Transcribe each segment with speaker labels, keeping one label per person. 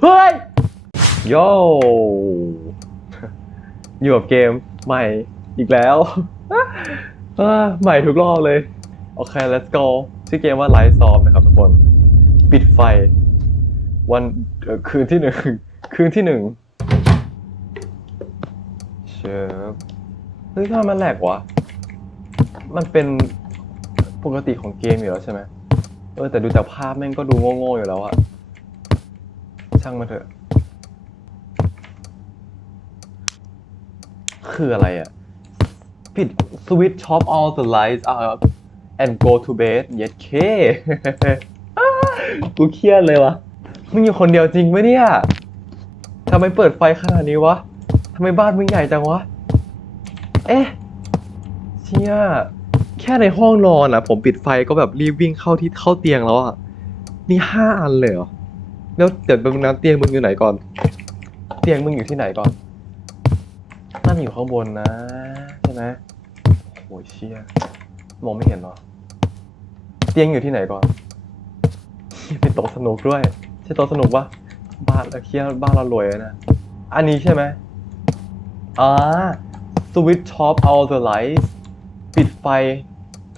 Speaker 1: เฮ้ย โย่อยู่กับเกมใหม่อีกแล้วใหม่ทุกรอบเลย โอเค let's go ชื่อเกมว่า Light Storm นะครับทุกคน ปิดไฟ วันคืนที่หนึ่งคืนที่หนึ่งเชิบเฮ้ยทำไมมันแหลกวะ มันเป็นปกติของเกมอยู่แล้วใช่ไหมเออแต่ดูจากภาพแม่งก็ดูโง่ๆอยู่แล้วอะ ช่างมาเถอะ คืออะไรอะปิด switch off all the lights out and go to bed เย็ดเคกูเครียดเลยวะมึงอยู่คนเดียวจริงไหมเนี่ยทำไมเปิดไฟขนาดนี้วะทำไมบ้านมึงใหญ่จังวะ เอ๊ะเชี่ยแค่ในห้องนอนอะ ผมปิดไฟก็แบบรีบวิ่งเข้าที่เข้าเตียงแล้วอะ นี่ห้าอันเลยเหรอ แล้วเดี๋ยวมึงน้ำเตียงมึงอยู่ไหนก่อน เตียงมึงอยู่ที่ไหนก่อนน่าจะอยู่ข้างบนนะใช่ไหมโอ้ยเชี่ยมองไม่เห็นหรอ เตียงอยู่ที่ไหนก่อนเป็นโต๊ะสนุกด้วย ใช่โต๊ะสนุกปะบ้านเออเคียบ้านเรารวยนะ อันนี้ใช่ไหมอ่า switch off all the lights ปิดไฟ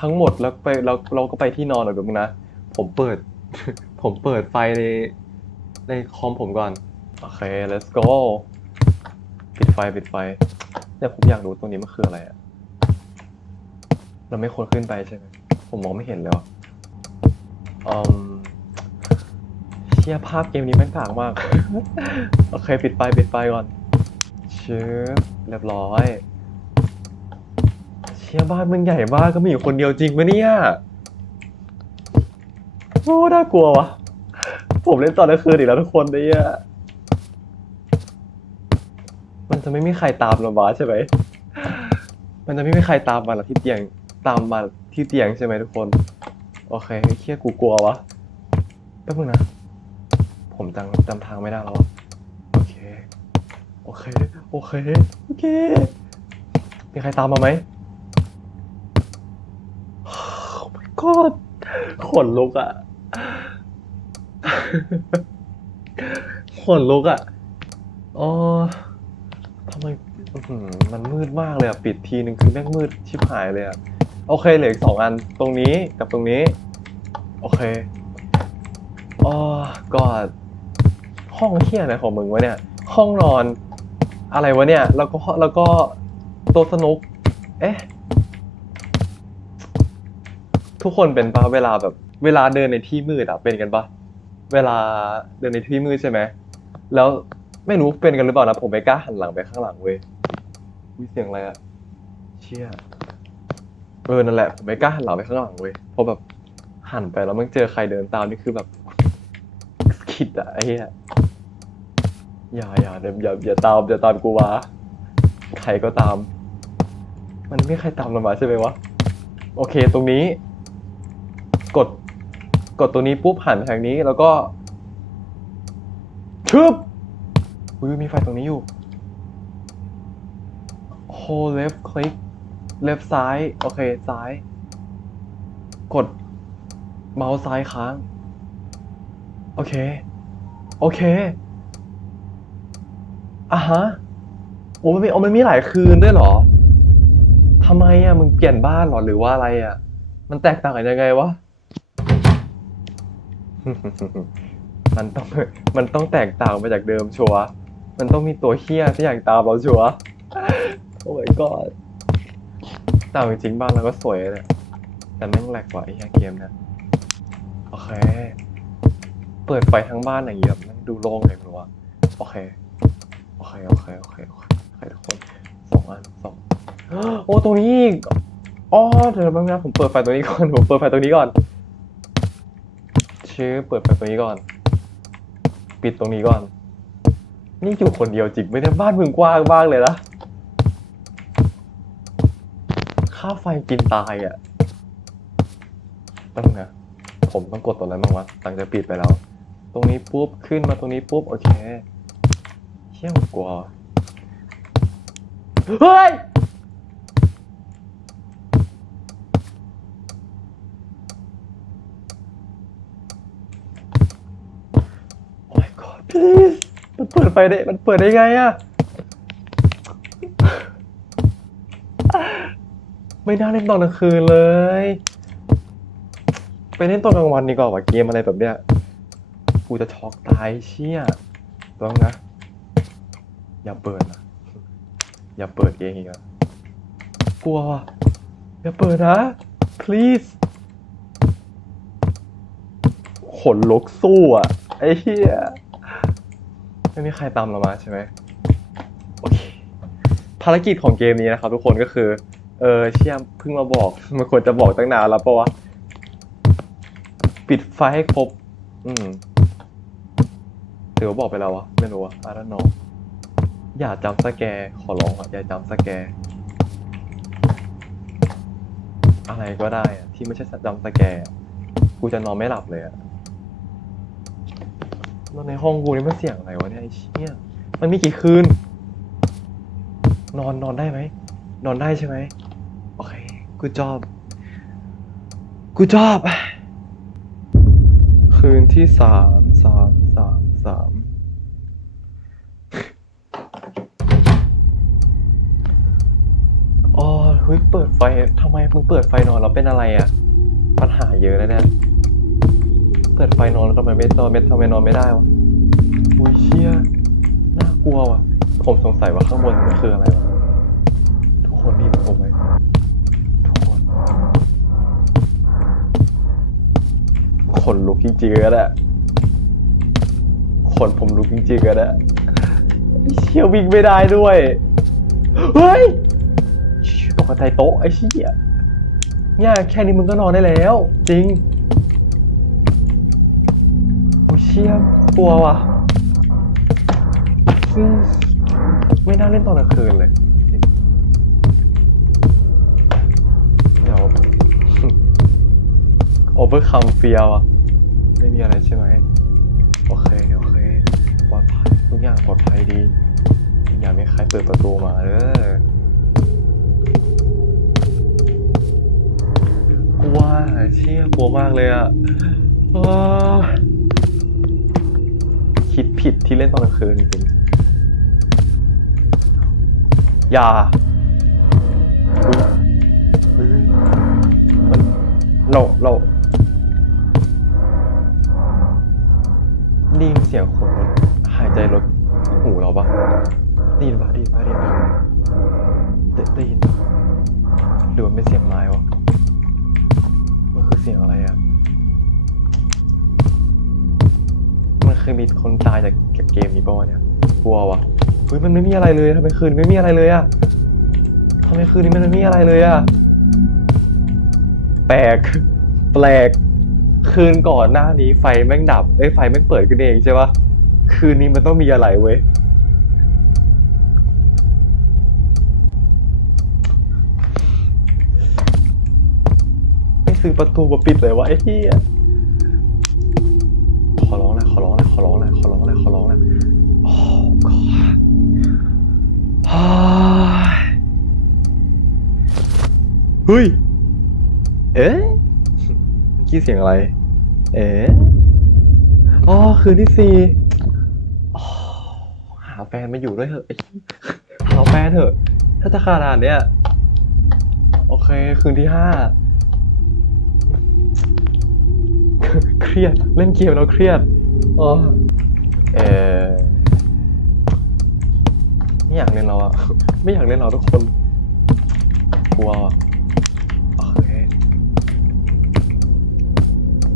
Speaker 1: ทั้งหมดแล้วไปเราเราก็ไปที่นอนหน่อยแบบนึงนะ ผมเปิด ผมเปิดไฟใน ในคอมผมก่อน โอเค let's go ปิดไฟปิดไฟแต่ผมอยากรู้ตรงนี้มันคืออะไรอะเราไม่ควรขึ้นไปใช่ไหมผมมองไม่เห็นเลยว่ะอืมเชี่ยภาพเกมนี้แม่งต่างมาก โอเค ปิดไฟปิดไฟก่อนชืบเรียบร้อย เชี่ยบ้านมึงใหญ่มากก็มีอยู่คนเดียวจริงปะเนี่ย โอ้น่ากลัววะ ผมเล่นตอนกลางคืนอีกแล้วทุกคนเนี่ยมันจะไม่มีใครตามเรามาใช่ไหม มันจะไม่มีใครตามมาหรอที่เตียง ตามมาที่เตียงใช่ไหมทุกคน โอเคเครียดกูกลัววะแป๊บนึงนะ ผมจำจำทางไม่ได้แล้วอะโอเค โอเค โอเค โอเค มีใครตามมาไหม Oh my god ขนลุกอะ ขนลุกอะอ๋อทำไมมันมืดมากเลยอะปิดทีนึงคือแม่งมืดชิบหายเลยอะโอเคเหลืออีกสองอันตรงนี้กับตรงนี้ โอเคอ๋อก็ห้องเที่ยอะไรของมึงวะเนี่ย ห้องนอน อะไรวะเนี่ย แล้วก็แล้วก็โต๊ะสนุก เอ๊ะ ทุกคนเป็นปะเวลาแบบ เวลาเดินในที่มืดอะเป็นกันปะ เวลาเดินในที่มืดใช่ไหม แล้วไม่รู้เป็นกันหรือเปล่านะ ผมไม่กล้าหันหลังไปข้างหลังเว้ยวิเสียงอะไรอะเชี่ยเออนั่นแหละผมไม่กล้าหันหลังไปข้างหลังเว้ยเพราะแบบหันไปแล้วมันเจอใครเดินตามนี่คือแบบคิดอะไอ้เหี้ยอย่าอย่าเดี๋ยวอย่าอย่าตามอย่าตามกูมาใครก็ตาม มันไม่ใครตามเรามาใช่ไหมวะ โอเค ตรงนี้ กดตัวนี้ปุ๊บหันไปทางนี้แล้วก็ชึบอุ้ยมีไฟตรงนี้อยู่ hold left click left ซ้าย โอเค ซ้าย กด เมาส์ซ้ายค้าง โอเค โอเคอะฮะ โอ้มันมีโอ้มันมีหลายคืนด้วยเหรอทำไมอะ มึงเปลี่ยนบ้านหรอ หรือว่าอะไรอะ มันแตกต่างกันยังไงวะ มันต้องมันต้องแตกต่างไปจากเดิมชัวร์มันต้องมีตัวเฮี้ยที่อยากตามเราชัวร์โอ้ my god แต่เอาจริงๆบ้านเราก็สวยเลยแต่แม่งแหลกกว่าไอ้เหี้ยเกมเนี่ยโอเค เปิดไฟทั้งบ้านอย่างเงี้ยแม่งดูโล่งเลยมั้วะโอเคโอเค โอเค โอเค โอเค โอเคทุกคนสองอันสองโอ้ตรงนี้อีกอ๋อเดี๋ยวแป๊บนึงนะผมเปิดไฟตรงนี้ก่อน ผมเปิดไฟตรงนี้ก่อน ชื่อเปิดไฟตรงนี้ก่อน ปิดตรงนี้ก่อน นี่อยู่คนเดียวจริงไม่ได้บ้านมึงกว้างมากเลยนะค่าไฟกินตายอะแป๊บนึงนะผมต้องกดตัวอะไรบ้างวะหลังจากปิดไปแล้ว ตรงนี้ปุ๊บขึ้นมาตรงนี้ปุ๊บโอเคเชี่ยผมกลัวเฮ้ย โอ้ my god please มันเปิดไฟได้ มันเปิดได้ไงอะไม่น่าเล่นตอนกลางคืนเลย ไปเล่นตอนกลางวันดีกว่าว่ะเกมอะไรแบบเนี้ย กูจะช็อกตายเชี่ยต้องนะ อย่าเปิดนะ อย่าเปิดเองอีกอะกลัวว่ะ อย่าเปิดนะ please ขนลุกสู้อะ ไอ้เหี้ย ไม่มีใครตามเรามาใช่ไหมโอเคภารกิจของเกมนี้นะครับทุกคนก็คือ เออเชี่ยเพิ่งมาบอก มันควรจะบอกตั้งนานแล้วปะวะปิดไฟให้ครบ อืมหรือว่าบอกไปแล้ววะไม่รู้วะอาร์นออย่าจำสแกร์ขอร้องอะอย่าจำสแกร์อะไรก็ได้อะที่ไม่ใช่จำสแกร์กูจะนอนไม่หลับเลยอะ แล้วในห้องกูนี่มันเสียงอะไรวะเนี่ยไอ้เชี่ยมันมีกี่คืน นอนนอนได้ไหม นอนได้ใช่ไหมโอเค กูจอบ กูจอบ คืนที่สามสามสามสามอ๋อเฮ้ยเปิดไฟทำไมมึงเปิดไฟนอนแล้วเป็นอะไรอะปัญหาเยอะนะเนี่ย เปิดไฟนอนแล้วทำไมไม่นอนไม่ทำไมนอนไม่ได้วะอุ้ยเชี่ยน่ากลัวว่ะ ผมสงสัยว่าข้างบนมันคืออะไรวะทุกคนนี่ผมไหมทุกคนขนลุกจริงๆอะเนี่ยขนผมลุกจริงๆอะเนี่ยไอ้เชี่ยวิ่งไม่ได้ด้วยเฮ้ยเชี่ยตกใจโต๊ะไอ้เชี่ยเนี่ยแค่นี้มึงก็นอนได้แล้ว จริง เชี่ยกลัวว่ะอืมไม่น่าเล่นตอนกลางคืนเลย เดี๋ยว overcome fear ว่ะ ไม่มีอะไรใช่ไหม โอเค โอเคปลอดภัยทุกอย่างปลอดภัยดี อย่ามีใครเปิดประตูมาเด้อกลัวเชี่ยกลัวมากเลยอะ คิดผิดที่เล่นตอนกลางคืนจริงๆอย่าเฮ้ยเฮ้ยมันเราเราได้ยินเสียงคนรถหายใจรถหูเราปะได้ยินปะได้ยินปะได้ยินปะได้ได้ยินปะหรือว่าไม่เสียงไม้วะมันคือเสียงอะไรอะ เคยมีคนตายจากเกมนี้ปะวะเนี่ยกลัววะเฮ้ยมันไม่มีอะไรเลยทำไมคืนไม่มีอะไรเลยอะทำไมคืนนี้มันไม่มีอะไรเลยอะแปลกแปลก คืนก่อนหน้านี้ไฟแม่งดับเอ้ยไฟแม่งเปิดขึ้นเองใช่ปะคืนนี้มันต้องมีอะไรเว้ยไม่ซื้อประตูมาปิดเลยวะไอ้เหี้ย ฮ้ย เอ๊ะเมื่อกี้เสียงอะไร เอ๊ะอ๋อคืนที่สี่อ๋อหาแฟนมาอยู่ด้วยเถอะไอ้หาแฟนเถอะ ถ้าจะขนาดเนี้ยโอเค คืนที่ห้าเครียด เล่นเกมแล้วเครียดอ๋อเออไม่อยากเล่นเราอะไม่อยากเล่นเราทุกคนกลัวอะ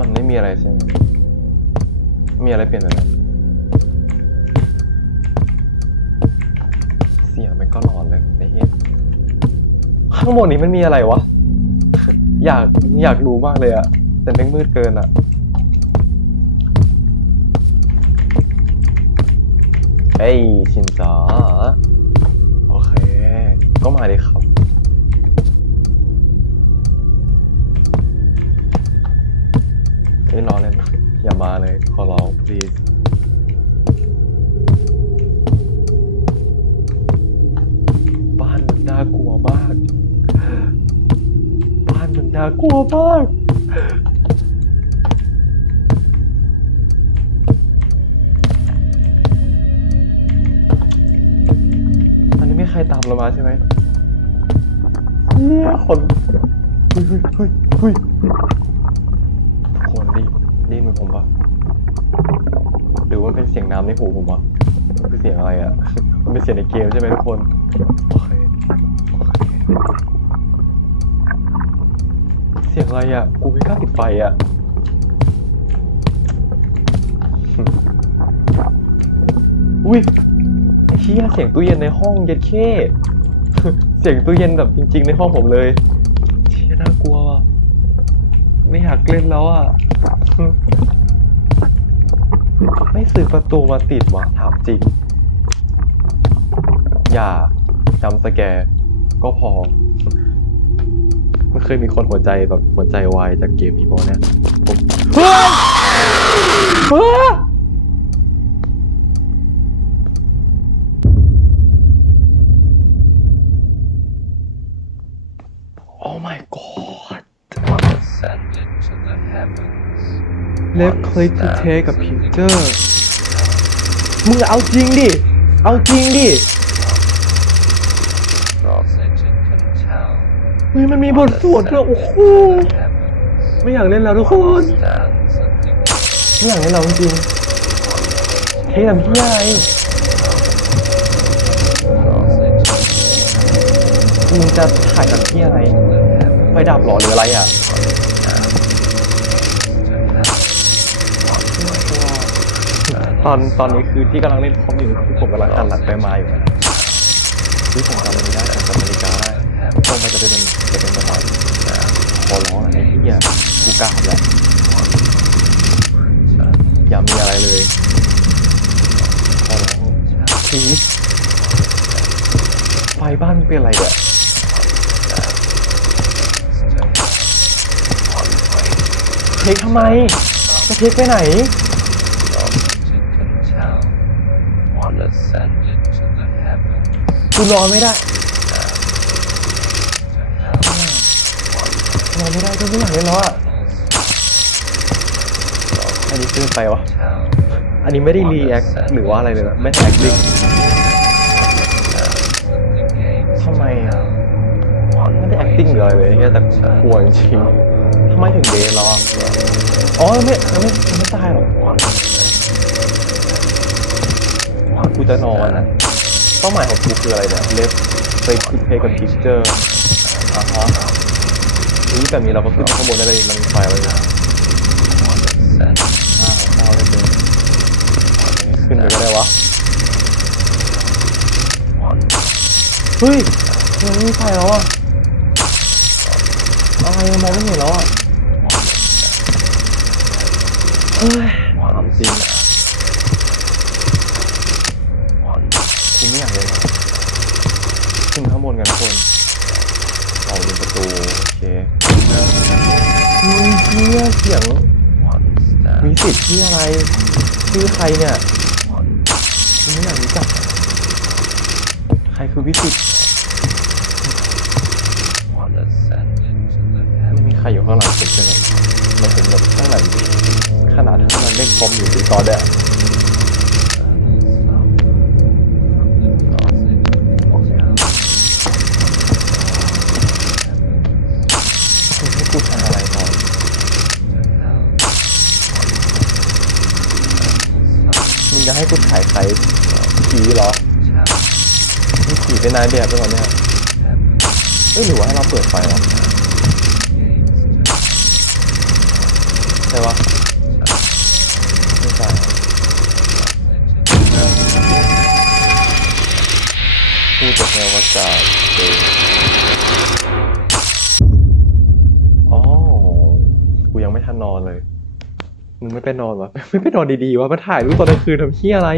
Speaker 1: มันไม่มีอะไรใช่ไหมมีอะไรเปลี่ยนไปไหมเสียงมันก็หลอนเลยไอ้เหี้ยข้างบนนี้มันมีอะไรวะ อยากอยากรู้มากเลยอะแต่แม่งมืดเกินอะเฮ้ยชินจ๋าโอเค ก็มาดิครับ เอ้ยรอเลยอย่ามาเลย ขอร้อง please บ้านมันน่ากลัวมาก บ้านมันน่ากลัวมาก ตอนนี้ไม่ใครตามเรามาใช่ไหมเนี่ยคนเฮ้ยเฮ้ยเฮ้ยำในหูผมวะมันคือเสียงอะไรอะมันเป็นเสียงในเกมใช่ไหมทุกคนโอเคโอเคเสียงอะไรอะ กูไม่กล้าปิดไฟอะ อุ้ยเชี่ยเสียงตู้เย็นในห้องเย็ดเข้เสียงตู้เย็นแบบจริง ๆ ในห้องผมเลย เชี่ยน่ากลัวว่ะ ไม่อยากเล่นแล้วอะ ไม่ซื้อประตูมาติดวะถามจริง อย่าจำสแกร์ก็พอ มันเคยมีคนหัวใจแบบหัวใจวายจากเกมนี้ป่ะเนี่ยผมเฮ้ยเฮ้ย Oh my god
Speaker 2: ascended to the heavens.
Speaker 1: left click to take a มึงเอาจริงดิ เอาจริงดิ เฮ้ย มันมีบทสวดด้วยโอ้โห ไม่อยากเล่นแล้วทุกคน ไม่อยากเล่นแล้วจริงเททำพี่อะไรมึงจะถ่ายกับพี่อะไร ไฟดับหรอหรืออะไรอะ ตอนตอนนี้คือที่กำลังเล่นคอมอยู่คือผมกำลังหันหลังไปมาอยู่นะที่ผมจำมันได้ผมจำนาฬิกาได้ต้องมันจะเป็นจะเป็นประมาณขอร้องนะไอ้เหี้ยกูกราแหละอย่ามีอะไรเลยขอร้องพีไฟบ้านมันเป็นอะไรเนี่ยเทคทำไมจะเทคไปไหน กูนอนไม่ได้นอนไม่ได้ก็ไม่อยากเล่นแล้วอะอันนี้เกินไปวะ
Speaker 2: Tell.
Speaker 1: อันนี้ไม่ได้รีแอคหรือว่าอะไรเลยนะไม่ใช่ acting
Speaker 2: At the gate.
Speaker 1: ทำไมอะไม่ได้ acting หรืออะไรเลยแค่แต่กลัวจริงๆทำไมถึงเดนแล้วอะอ๋อยังไม่ยังไม่ยังไม่ตายหรอกกูจะนอนนะ เป้าหมายของกูคืออะไรเนี่ยเลฟไปคือเพย์กับพิกเจอร์อ่าฮะนี่แบบนี้เราก็ขึ้นข้างบนได้เลยมันไฟเลย
Speaker 2: Ascend.
Speaker 1: อ้าวเอาเลยเจอขึ้นไปก็ได้วะเฮ้ยมันไม่มีไฟแล้วอะอะไรมองไม่เห็นแล้วอะเฮ้ยถามจริงอะ
Speaker 2: one
Speaker 1: คุณไม่อยากเลยนะขึ้นข้างบนกันทุกคนเอาเป็นประตูโอเคมีเสียเสียง
Speaker 2: one stand
Speaker 1: มีสิทธิ์ที่อะไรชื่อใครเนี่ย
Speaker 2: one
Speaker 1: คุณไม่อยากรู้จักอะใครคือวิสิต
Speaker 2: one ascended to the
Speaker 1: ไม่
Speaker 2: heavens
Speaker 1: มีใครอยู่ข้างหลังผมใช่ไหมมาถึงแบบข้างหลังขนาดถ้ามันเล่นคอมอยู่ดีตอนเนี้ยายแบบด้วยเหรอเนี่ยเอ้ยหรือว่าให้เราเปิดไฟวะใช่ปะไม่ใช่พูดจะแค่ว่าจะเจออ๋อกูยังไม่ทันนอนเลย มึงไม่ไปนอนวะไม่ไปนอนดีๆวะมาถ่ายรูปตอนกลางคืนทำเฮี้ยอะไร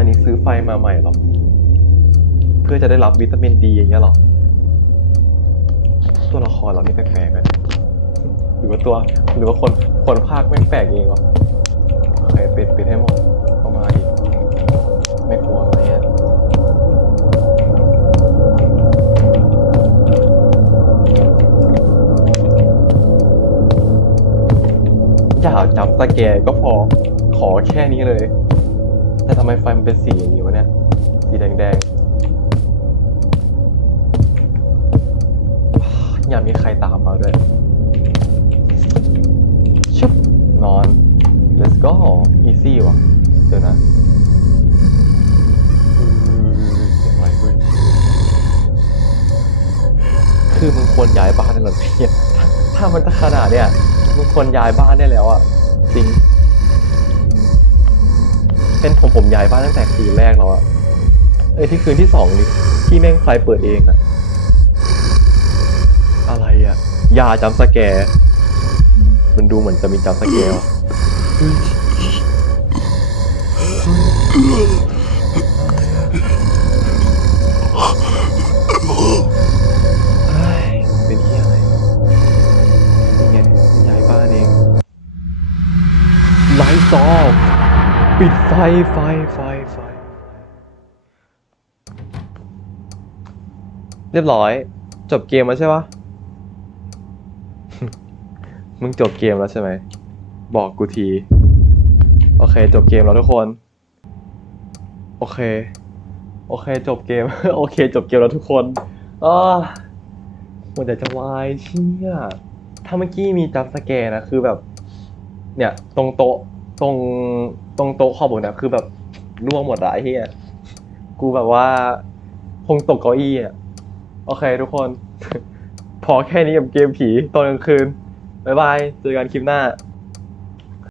Speaker 1: อันนี้ซื้อไฟมาใหม่หรอ เพื่อจะได้รับวิตามินดีอย่างเงี้ยหรอ ตัวละครเรานี่แปลกๆกันหรือว่าตัว หรือว่าคนคนภาคแม่แปลกเองวะโอเคปิดปิดให้หมดเข้ามาดิไม่กลัวอะไรอะอย่าจับสแกก็พอ ขอแค่นี้เลย ทำไมไฟมันเป็นสีอย่างนี้วะเนี่ย สีแดงๆอย่ามีใครตามมาด้วย ชุบนอน let's go easy ว่ะ เดี๋ยวนะอืมเสียงอะไรเว้ยคือมึงควรย้ายบ้านได้แล้วเนี่ยถ้ามันจะขนาดเนี่ยมึงควรย้ายบ้านได้แล้วอะจริง เป็นผมผมย้ายบ้านตั้งแต่คืนแรกแล้วอะเอ้ยที่คืนที่สองนี่ที่แม่งไฟเปิดเองอะอะไรอะยาจำสแกร์มันดูเหมือนจะมีจำสแกร์วะเป็นที่อะไรนี่ไงมันย้ายบ้านเองไลท์ออ ปิดไฟไฟไฟไฟ เรียบร้อย จบเกมแล้วใช่ปะมึงจบเกมแล้วใช่ไหม บอกกูที โอเค จบเกมแล้วทุกคน โอเค โอเค จบเกม โอเค จบเกมแล้วทุกคนอ้าหัวใจจะวายเชี่ยถ้าเมื่อกี้มีจับสแกร์นะ คือแบบ เนี่ย ตรงโต๊ะ ตรงตรงโต๊ะขอบผมเนี่ยคือแบบร่วงหมดอะไอ้เหี้ยกูแบบว่าคงตกเก้าอี้อะโอเคทุกคน พอแค่นี้กับเกมผีตอนกลางคืนบ๊ายบายเจอกันคลิปหน้า